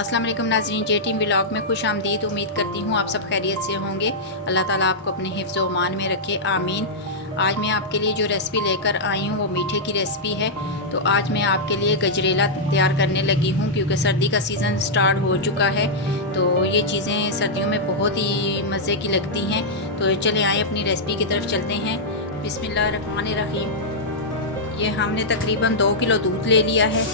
अस्सलाम वालेकुम नाज़रीन, जे टीम व्लॉग में खुश आमदीद। उम्मीद करती हूँ आप सब खैरियत से होंगे। अल्लाह ताला आपको अपने हिफ्ज़ व अमान में रखे, आमीन। आज मैं आपके लिए जो रेसिपी लेकर आई हूँ वो मीठे की रेसिपी है। तो आज मैं आपके लिए गजरेला तैयार करने लगी हूँ क्योंकि सर्दी का सीज़न स्टार्ट हो चुका है। तो ये चीज़ें सर्दियों में बहुत ही मज़े की लगती हैं। तो चले आए अपनी रेसिपी की तरफ चलते हैं। बिस्मिल्लाहिर्रहमानिर्रहीम। ये हमने तकरीबन 2 किलो दूध ले लिया है।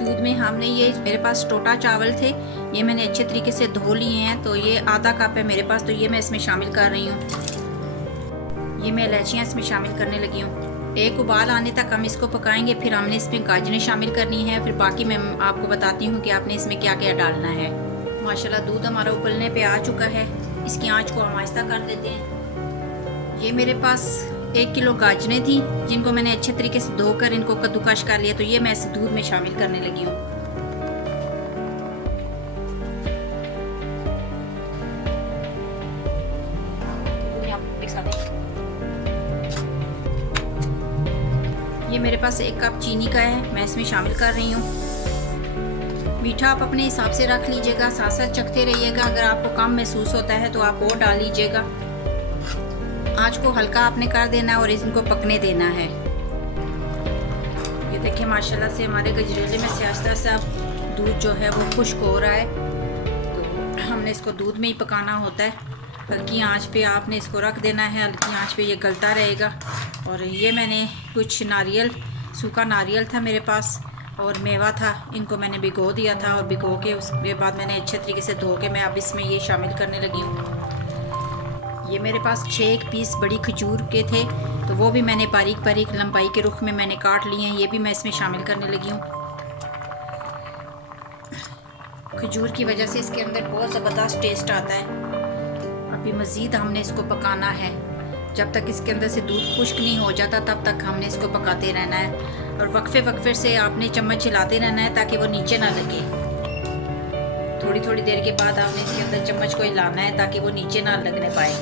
दूध में हमने ये मेरे पास टोटा चावल थे, ये मैंने अच्छे तरीके से धो लिए हैं। तो ये आधा कप है मेरे पास, तो ये मैं इसमें शामिल कर रही हूँ। ये मैं इलायचियाँ इसमें शामिल करने लगी हूँ। एक उबाल आने तक हम इसको पकाएंगे, फिर हमने इसमें गाजरें शामिल करनी है। फिर बाकी मैं आपको बताती हूँ कि आपने इसमें क्या क्या डालना है। माशाल्लाह दूध हमारा उबलने पे आ चुका है। इसकी आँच को हम आहिस्ता कर देते हैं। ये मेरे पास 1 किलो गाजरें थी जिनको मैंने अच्छे तरीके से धोकर इनको कद्दूकश कर लिया। तो ये मैं इस दूध में शामिल करने लगी हूँ। ये मेरे पास 1 कप चीनी का है, मैं इसमें शामिल कर रही हूँ। मीठा आप अपने हिसाब से रख लीजिएगा, साथ साथ चखते रहिएगा। अगर आपको कम महसूस होता है तो आप और डाल लीजिएगा। आँच को हल्का आपने कर देना है और इनको पकने देना है। ये देखिए माशाल्लाह से हमारे गजरेले में से आस्ता आस्ता दूध जो है वो खुश्क हो रहा है। तो हमने इसको दूध में ही पकाना होता है। हल्की आंच पे आपने इसको रख देना है। हल्की आंच पे ये गलता रहेगा। और ये मैंने कुछ नारियल, सूखा नारियल था मेरे पास और मेवा था, इनको मैंने भिगो दिया था। और भिगो के उसके बाद मैंने अच्छे तरीके से धो के मैं अब इसमें ये शामिल करने लगी हूँ। ये मेरे पास 6 पीस बड़ी खजूर के थे, तो वो भी मैंने बारीक बारीक लंबाई के रुख में मैंने काट लिए हैं। ये भी मैं इसमें शामिल करने लगी हूँ। खजूर की वजह से इसके अंदर बहुत ज़बरदस्त टेस्ट आता है। अभी मज़ीद हमने इसको पकाना है। जब तक इसके अंदर से दूध खुश्क नहीं हो जाता तब तक हमने इसको पकाते रहना है। और वक्फे वक्फे से आपने चम्मच हिलाते रहना है ताकि वो नीचे ना लगे। थोड़ी थोड़ी देर के बाद आपने इसके अंदर चम्मच को हिलाना है ताकि वो नीचे ना लगने पाए।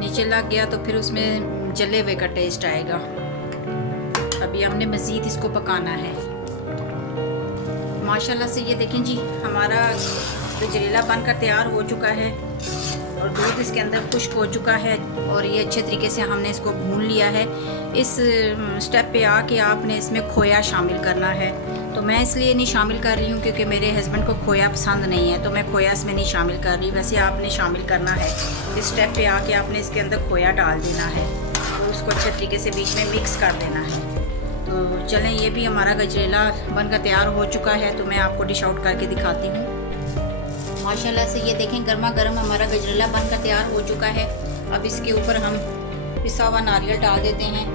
नीचे लग गया तो फिर उसमें जले हुए का टेस्ट आएगा। अभी हमने मज़ीद इसको पकाना है। माशाल्लाह से ये देखें जी, हमारा गजरेला बनकर तैयार हो चुका है और दूध इसके अंदर खुश्क हो चुका है। और ये अच्छे तरीके से हमने इसको भून लिया है। इस स्टेप पे आके आपने इसमें खोया शामिल करना है। तो मैं इसलिए नहीं शामिल कर रही हूँ क्योंकि मेरे हस्बैंड को खोया पसंद नहीं है, तो मैं खोया इसमें नहीं शामिल कर रही। वैसे आपने शामिल करना है। इस स्टेप पे आके आपने इसके अंदर खोया डाल देना है और उसको अच्छे तरीके से बीच में मिक्स कर देना है। तो चलें, ये भी हमारा गजरेला बनकर तैयार हो चुका है। तो मैं आपको डिश आउट करके दिखाती हूँ। माशाल्लाह से ये देखें गर्मा गर्म हमारा गजरेला बनकर तैयार हो चुका है। अब इसके ऊपर हम पिसा हुआ नारियल डाल देते हैं।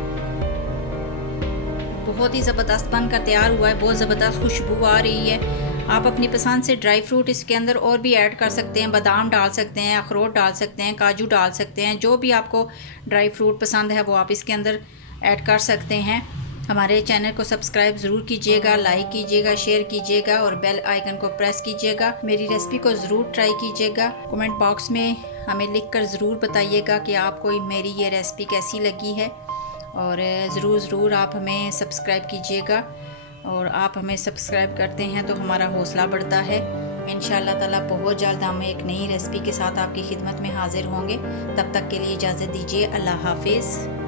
बहुत ही ज़बरदस्त बनकर तैयार हुआ है। बहुत ज़बरदस्त खुशबू आ रही है। आप अपनी पसंद से ड्राई फ्रूट इसके अंदर और भी ऐड कर सकते हैं। बादाम डाल सकते हैं, अखरोट डाल सकते हैं, काजू डाल सकते हैं। जो भी आपको ड्राई फ्रूट पसंद है वो आप इसके अंदर ऐड कर सकते हैं। हमारे चैनल को सब्सक्राइब ज़रूर कीजिएगा, लाइक कीजिएगा, शेयर कीजिएगा और बेल आइकन को प्रेस कीजिएगा। मेरी रेसिपी को ज़रूर ट्राई कीजिएगा। कमेंट बॉक्स में हमें लिखकर ज़रूर बताइएगा कि आपको मेरी ये रेसिपी कैसी लगी है। और ज़रूर आप हमें सब्सक्राइब कीजिएगा। और आप हमें सब्सक्राइब करते हैं तो हमारा हौसला बढ़ता है। इंशाअल्लाह ताला बहुत जल्द हम एक नई रेसिपी के साथ आपकी खिदमत में हाज़िर होंगे। तब तक के लिए इजाज़त दीजिए। अल्लाह हाफिज़।